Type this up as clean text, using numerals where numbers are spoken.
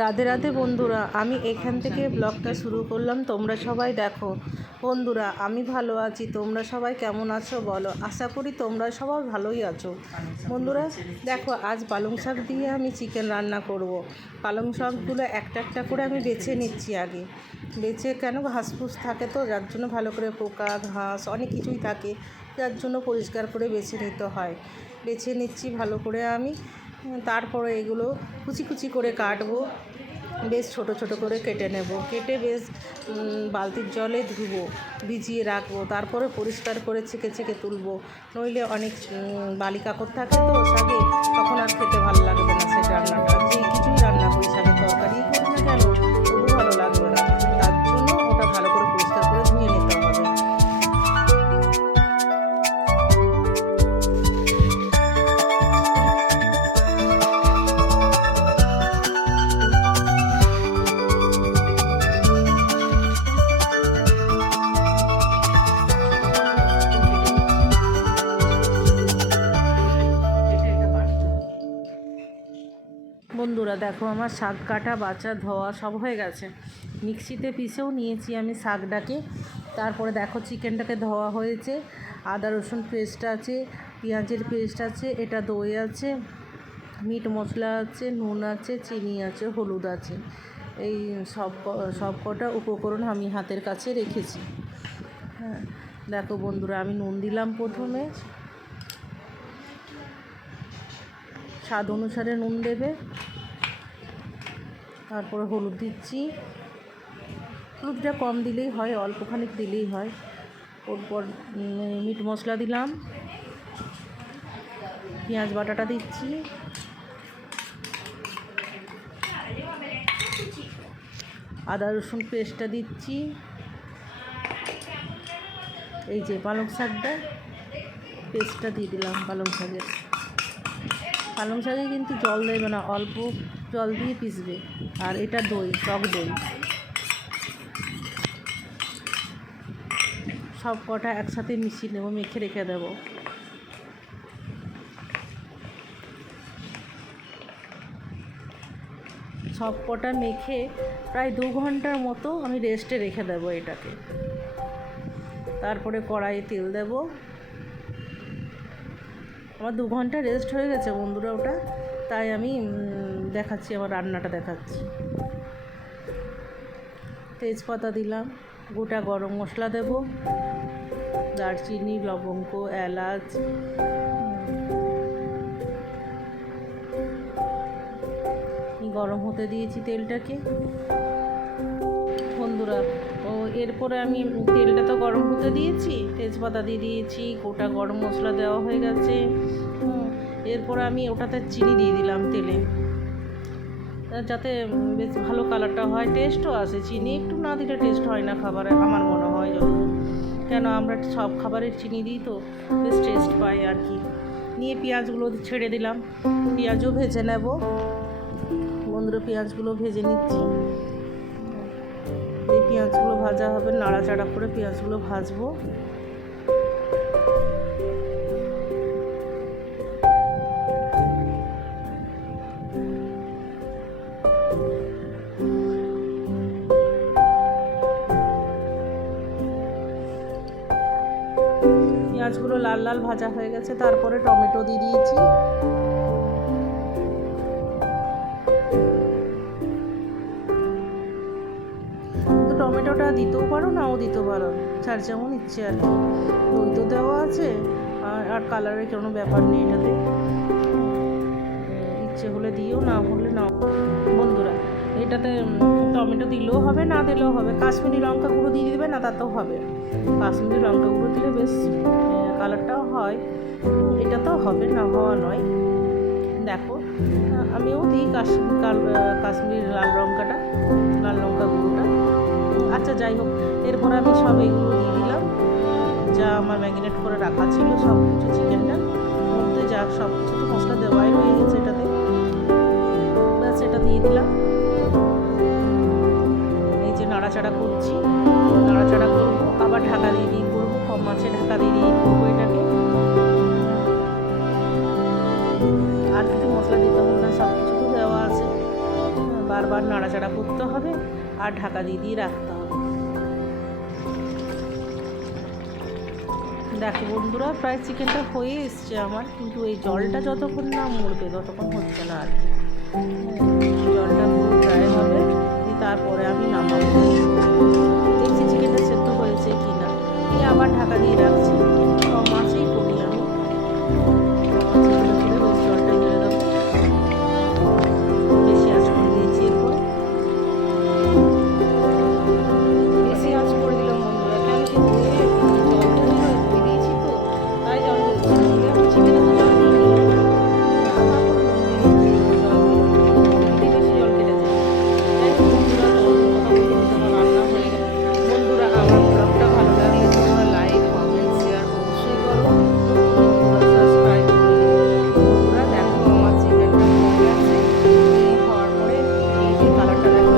রাধে রাধে বন্ধুরা, আমি এখান থেকে ব্লগটা শুরু করলাম। তোমরা সবাই দেখো। বন্ধুরা, আমি ভালো আছি, তোমরা সবাই কেমন আছো বলো। আশা করি তোমরা সবাই ভালোই আছো। বন্ধুরা দেখো, আজ পালং শাক দিয়ে আমি চিকেন রান্না করব। পালং শাকগুলো একটা একটা করে আমি বেছে নিচ্ছি আগে। বেছে কেন, ঘাসফুস থাকে তো, যার জন্য ভালো করে পোকা ঘাস অনেক কিছুই থাকে, যার জন্য পরিষ্কার করে বেছে নিতে হয়। বেছে নিচ্ছি ভালো করে আমি। তারপরে এগুলো কুচি কুচি করে কাটবো, বেশ ছোট ছোট করে কেটে নেব। কেটে বেশ বালতির জলে ধুবো, ভিজিয়ে রাখবো, তারপরে পরিষ্কার করে ছেঁকে ছেঁকে তুলবো। নইলে অনেক বালি কাকড় থাকে তো শাকে, তখন আর খেতে ভালো লাগবে না। সেই রান্নাটা যে কিছুই রান্না করি, শাকের তরকারি করি না কেন, তবু ভালো লাগবে না। তার জন্য ওটা ভালো করে পরিষ্কার করে ধুয়ে নিতে হবে। বন্ধুরা দেখো, আমার শাক কাটা বাছা ধোয়া সব হয়ে গেছে। মিক্সিতে পিষেও নিয়েছি আমি শাকটাকে। তারপরে দেখো চিকেনটাকে ধোয়া হয়েছে, আদা রসুন পেস্ট আছে, পেঁয়াজের পেস্ট আছে, এটা দই আছে, মিট মশলা আছে, নুন আছে, চিনি আছে, হলুদ আছে। এই সব কটা উপকরণ আমি হাতের কাছে রেখেছি। হ্যাঁ দেখো বন্ধুরা, আমি নুন দিলাম প্রথমে, স্বাদ অনুসারে নুন দেবে। তারপরে হলুদ দিচ্ছি, হলুদটা কম দিলেই হয়, অল্পখানিক দিলেই হয়। ওরপর মিট মশলা দিলাম, পেঁয়াজ বাটাটা দিচ্ছি, আদা রসুন পেস্টটা দিচ্ছি, এই যে পালং শাকটা পেস্টটা দিয়ে দিলাম। পালং শাকে কিন্তু জল দেবে না, অল্প জল দিয়ে পিসবে। আর এটা দই, টক দই। সব কটা একসাথে মিশিয়ে নেবো, মেখে রেখে দেবো। সব কটা মেখে প্রায় 2 ঘন্টার মতো আমি রেস্টে রেখে দেবো এটাকে। তারপরে কড়াইয়ে তেল দেব। আমার 2 ঘন্টা রেস্ট হয়ে গেছে বন্ধুরা ওটা, তাই আমি দেখাচ্ছি, আমার রান্নাটা দেখাচ্ছি। তেজপাতা দিলাম, গোটা গরম মশলা দেব, দারচিনি, লবঙ্গ, এলাচ, গরম হতে দিয়েছি তেলটাকে। বন্ধুরা এরপরে আমি তেলটা তো গরম হতে দিয়েছি, তেজপাতা দিয়ে দিয়েছি, গোটা গরম মশলা দেওয়া হয়ে গেছে। এরপরে আমি ওটাতে চিনি দিয়ে দিলাম তেলে, যাতে বেশ ভালো কালারটা হয়, টেস্টও আসে। চিনি একটু না দিলে টেস্ট হয় না খাবারে, আমার মনে হয়। যতদূর, কেন আমরা সব খাবারের চিনি দিই তো বেশ টেস্ট পাই আর কি। নিয়ে পেঁয়াজগুলো ছেড়ে দিলাম, পেঁয়াজও ভেজে নেব। বন্ধুরা পেঁয়াজগুলো ভেজে নিচ্ছি। এই পেঁয়াজগুলো ভাজা হবে, নাড়াচাড়া করে পেঁয়াজগুলো ভাজবো। পেঁয়াজগুলো লাল লাল ভাজা হয়ে গেছে, তারপরে টমেটো দিয়ে দিয়েছি। তো টমেটোটা দিতেও পারো, নাও দিতে পারো, যার যেমন ইচ্ছে আর কি। দই তো দেওয়া আছে, আর কালারের কোনো ব্যাপার নেই এটাতে। ইচ্ছে হলে দিও, না হলে নাও। বন্ধুরা এটাতে টমেটো দিলেও হবে, না দিলেও হবে। কাশ্মীরি লঙ্কা গুঁড়ো দিয়ে দিবে না, তাতেও হবে। কাশ্মীরি লঙ্কা গুঁড়ো দিলে বেশ কালারটাও হয়, এটাতেও হবে, না হওয়া নয়। দেখো আমিও দিই কাশ্মীরি লাল লঙ্কা গুঁড়োটা। আচ্ছা যাই হোক, এরপর আমি সব এগুলো দিয়ে দিলাম, যা আমার ম্যারিনেট করে রাখা ছিল সব কিছু। চিকেনটার মধ্যে যা সব কিছু তো মশলা দেওয়াই রয়ে গেছে এটাতে, ব্যাস এটা দিয়ে দিলাম। এই যে নাড়াচাড়া করছি, নাড়াচাড়া করবো, আবার ঢাকা দিয়ে করবো, কম আছে ঢাকা দিয়ে করবো এটাকে। আর কিছু মশলা দিতে হবে না, সব কিছু তো দেওয়া আছে। বারবার নাড়াচাড়া করতে হবে আর ঢাকা দিয়ে দিয়ে রাখতে হবে। দেখো বন্ধুরা, প্রায় চিকেনটা হয়ে এসছে আমার, কিন্তু এই জলটা যতক্ষণ না মরবে ততক্ষণ হচ্ছে না আর কি। জলটা পুরো ড্রাই হবে, তারপরে আমি নামাবো। দেখছি চিকেনটা সেদ্ধ হয়েছে কি না। দিয়ে আবার ঢাকা দিয়ে রাখছি। কম আঁচেই করি আমি। জলটা ঢেলে দেবো, বেশি আঁচ করে দিয়েছি। এরপর বেশি আঁচ করে দিলাম বন্ধুরা, কেন কি জলটা ধুয়ে দিয়েছি তো, তাই জল দিচ্ছি। আমি চিকেনে তো জল দিই বেশি জল কেটে যায়। তাই তো বন্ধুরা, রান্না হয়ে গেল। বন্ধুরা, আমার ব্লগটা ভালো লাগলে তোমরা লাইক, কমেন্ট, শেয়ার অবশ্যই করো। সাবস্ক্রাইব করো। বন্ধুরা দেখো, আমার চিকেনটা হয়ে গেছে। হওয়ার পরে এই যে কালারটা দেখো